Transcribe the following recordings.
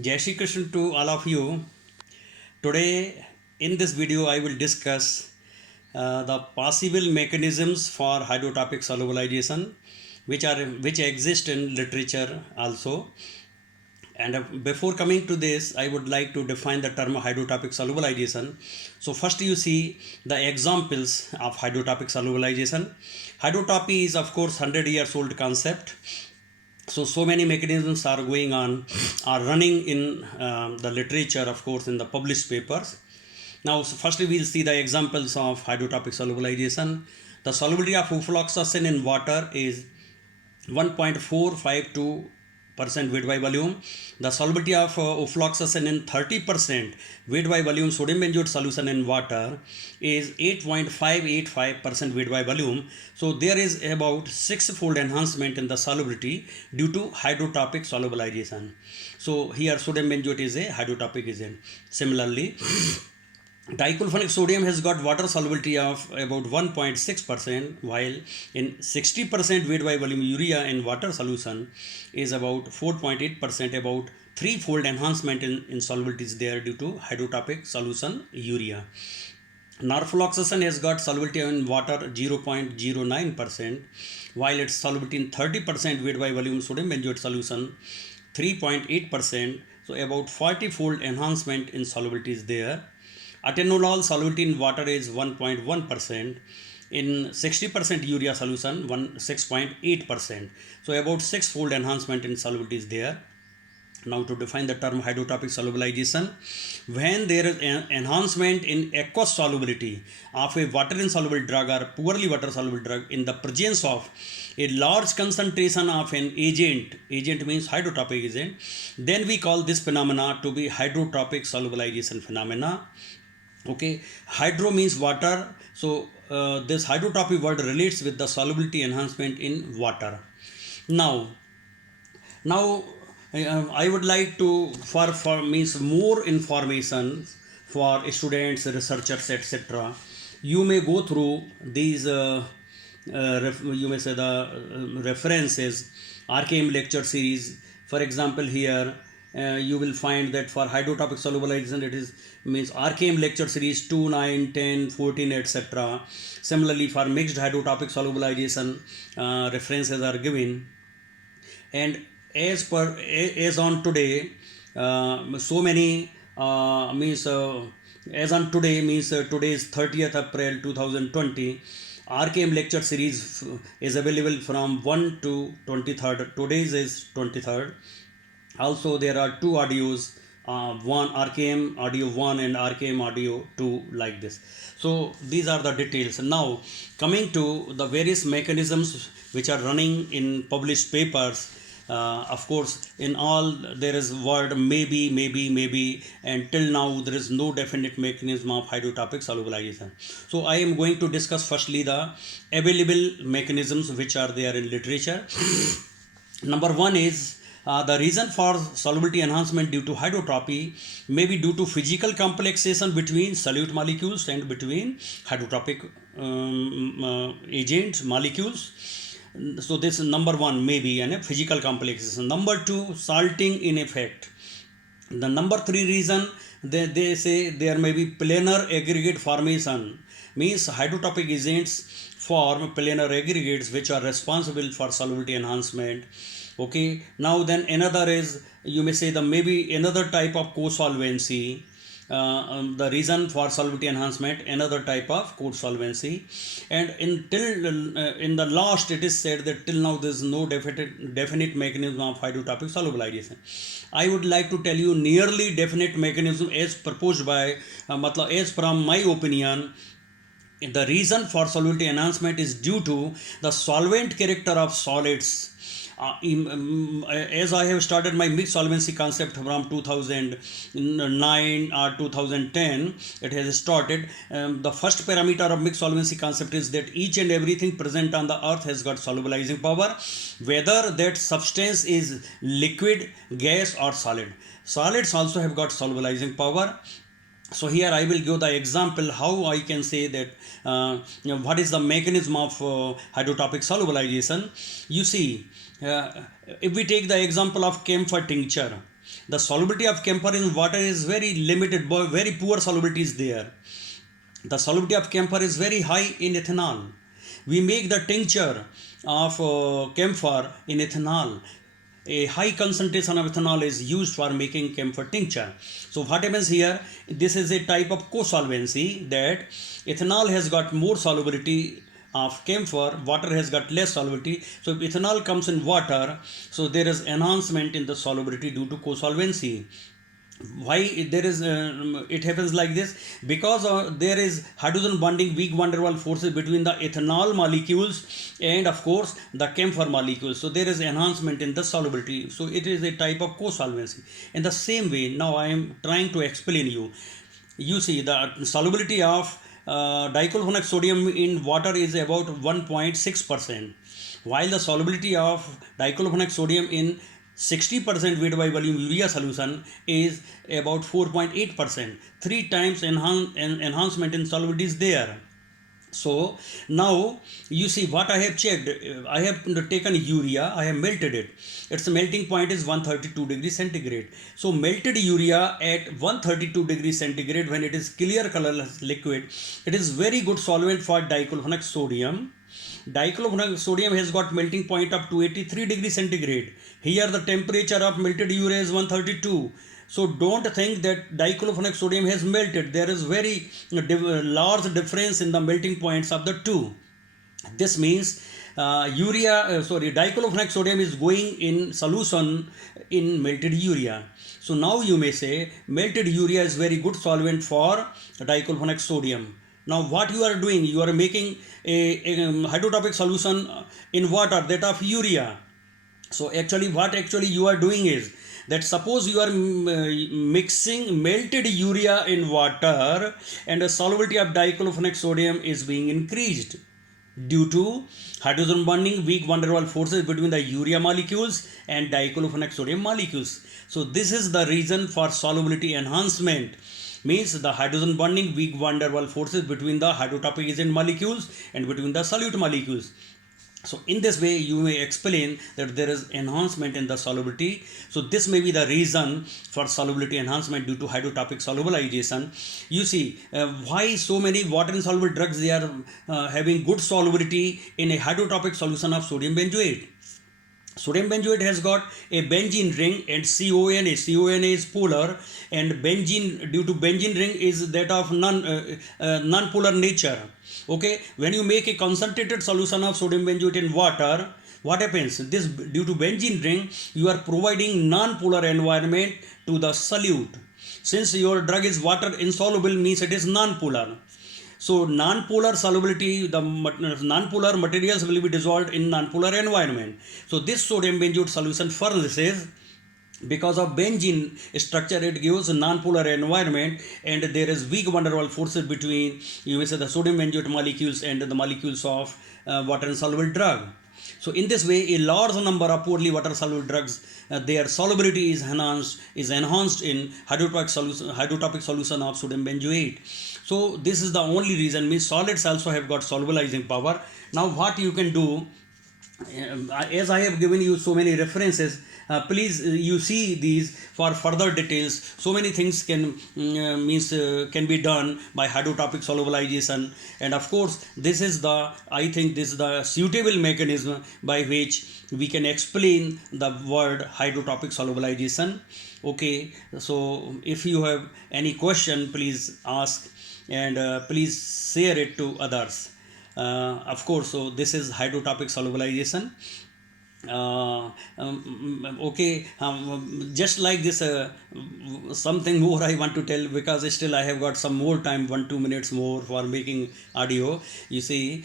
Jai Shri Krishna to all of you. Today, in this video, I will discuss the possible mechanisms for hydrotopic solubilization, which exist in literature also. And before coming to this, I would like to define the term hydrotopic solubilization. So first, you see the examples of hydrotopic solubilization. Hydrotopy is, of course, 100 years old concept. So many mechanisms are going on, are running in the literature, of course, in the published papers. Now, firstly, we'll see the examples of hydrotopic solubilization. The solubility of ofloxacin in water is 1.452% weight by volume. The solubility of ofloxacin in 30% weight by volume sodium benzoate solution in water is 8.585% weight by volume. So there is about 6-fold enhancement in the solubility due to hydrotopic solubilization. So here sodium benzoate is a hydrotopic agent. Similarly, dichlorophenolic sodium has got water solubility of about 1.6%, while in 60% weight by volume urea in water solution is about 4.8%, about 3-fold enhancement in solubility is there due to hydrotopic solution urea. Norfloxacin has got solubility in water 0.09%, while its solubility in 30% weight by volume sodium benzoate solution 3.8%, so about 40-fold enhancement in solubility is there. Atenolol solubility in water is 1.1%. In 60% urea solution, 6.8%. So about 6-fold enhancement in solubility is there. Now to define the term hydrotopic solubilization, when there is an enhancement in aqueous solubility of a water insoluble drug or poorly water soluble drug in the presence of a large concentration of an agent means hydrotopic agent, then we call this phenomena to be hydrotopic solubilization phenomena. Okay, hydro means water, so this hydrotopy word relates with the solubility enhancement in water. Now I would like to for means more information for students, researchers, etc. You may go through these you may say the references, RKM lecture series. For example, here you will find that for hydrotopic solubilization it is means RKM lecture series 2, 9, 10, 14, etc. Similarly, for mixed hydrotopic solubilization references are given. And as on today, so many means as on today means today is 30th April 2020. RKM lecture series is available from 1 to 23rd. Today's is 23rd. Also, there are two audios, one RKM audio 1 and RKM audio 2, like this. So these are the details. Now coming to the various mechanisms which are running in published papers. Of course, in all there is word maybe, and till now there is no definite mechanism of hydrotopic solubilization. So I am going to discuss firstly the available mechanisms which are there in literature. Number one is the reason for solubility enhancement due to hydrotropy may be due to physical complexation between solute molecules and between hydrotropic agent molecules. So this is number one, maybe, and a physical complexation. Number two, salting in effect. The number three reason, they say there may be planar aggregate formation, means hydrotopic agents form planar aggregates which are responsible for solubility enhancement. Okay, now then another is, you may say, the maybe another type of co-solvency. The reason for solubility enhancement, another type of co-solvency. And in the last it is said that till now there is no definite mechanism of hydrotopic solubilization. I would like to tell you nearly definite mechanism as proposed by as from my opinion. The reason for solubility enhancement is due to the solvent character of solids. As I have started my mixed solvency concept from 2009 or 2010, it has started. The first parameter of mixed solvency concept is that each and everything present on the earth has got solubilizing power, whether that substance is liquid, gas or solid. Solids also have got solubilizing power. So here I will give the example how I can say that what is the mechanism of hydrotopic solubilization. You see, if we take the example of camphor tincture, The solubility of camphor in water is very limited, very poor solubility is there. The solubility of camphor is very high in ethanol. We make the tincture of camphor in ethanol. A high concentration of ethanol is used for making camphor tincture. So what happens here? This is a type of co-solvency, that ethanol has got more solubility of camphor, water has got less solubility. So if ethanol comes in water, so there is enhancement in the solubility due to co-solvency. Why there is it happens like this? Because there is hydrogen bonding weak van der Waals forces between the ethanol molecules and of course the camphor molecules, so there is enhancement in the solubility. So it is a type of co-solvency. In the same way, now I am trying to explain you see the solubility of dichloromethane sodium in water is about 1.6%, while the solubility of dichloromethane sodium in 60% weight by volume urea solution is about 4.8%. 3 times enhancement in solubility is there. So now you see what I have checked. I have taken urea, I have melted it. Its melting point is 132 degrees centigrade. So melted urea at 132 degrees centigrade, when it is clear colorless liquid, it is very good solvent for dichloromethane sodium. Dichloromethane sodium has got melting point up to 83 degrees centigrade. Here the temperature of melted urea is 132. So don't think that dichloromethane sodium has melted. There is very large difference in the melting points of the two. This means dichloromethane sodium is going in solution in melted urea. So now you may say melted urea is very good solvent for dichloromethane sodium. Now what you are doing, you are making a hydrotrophic solution in water, that of urea. So actually what actually you are doing is that suppose you are mixing melted urea in water and the solubility of dichloromethane sodium is being increased due to hydrogen bonding weak van der Waals forces between the urea molecules and dichloromethane sodium molecules. So this is the reason for solubility enhancement, means the hydrogen bonding weak van der Waals forces between the hydrotrophic agent molecules and between the solute molecules. So in this way you may explain that there is enhancement in the solubility. So this may be the reason for solubility enhancement due to hydrotrophic solubilization. You see why so many water insoluble drugs, they are having good solubility in a hydrotrophic solution of sodium benzoate. Sodium benzoate has got a benzene ring and CONA. CONA is polar, and benzene, due to benzene ring, is that of non-polar nature. Okay, when you make a concentrated solution of sodium benzoate in water, what happens? This, due to benzene ring, you are providing non-polar environment to the solute. Since your drug is water insoluble, means it is non-polar. So non-polar solubility, the non-polar materials will be dissolved in non-polar environment. So this sodium benzoate solution furnaces, because of benzene structure, it gives a non-polar environment, and there is weak van der Waals forces between, you may say, the sodium benzoate molecules and the molecules of water insoluble drug. So in this way, a large number of poorly water soluble drugs, their solubility is enhanced in hydrotrophic solution of sodium benzoate. So this is the only reason, means solids also have got solubilizing power. Now what you can do, as I have given you so many references, please you see these for further details. So many things can be done by hydrotrophic solubilization, and of course I think this is the suitable mechanism by which we can explain the word hydrotrophic solubilization. Okay, so if you have any question, please ask, and please share it to others. Of course, so this is hydrotrophic solubilization. Okay, just like this, something more I want to tell, because still I have got some more time, 1-2 minutes more for making audio. You see,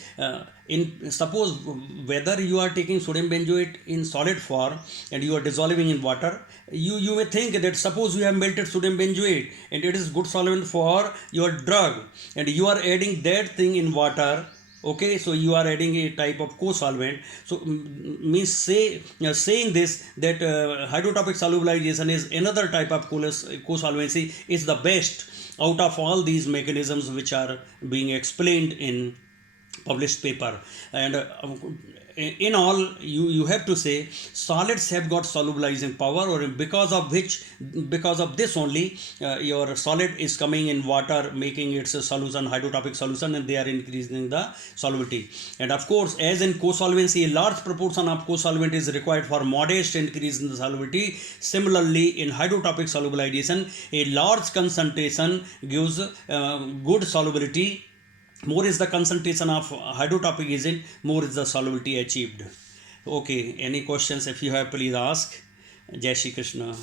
suppose whether you are taking sodium benzoate in solid form and you are dissolving in water, you may think that suppose you have melted sodium benzoate and it is good solvent for your drug, and you are adding that thing in water. Okay, so you are adding a type of co-solvent. So means saying this, that hydrotrophic solubilization is another type of co-solvency, is the best out of all these mechanisms which are being explained in published paper. And in all, you have to say solids have got solubilizing power, or because of this only your solid is coming in water, making its a solution, hydrotropic solution, and they are increasing the solubility. And of course, as in co-solvency, a large proportion of co-solvent is required for modest increase in the solubility. Similarly, in hydrotropic solubilization, a large concentration gives good solubility. More is the concentration of hydrotropic agent, more is the solubility achieved. Okay, any questions if you have, please ask. Jai Shri Krishna.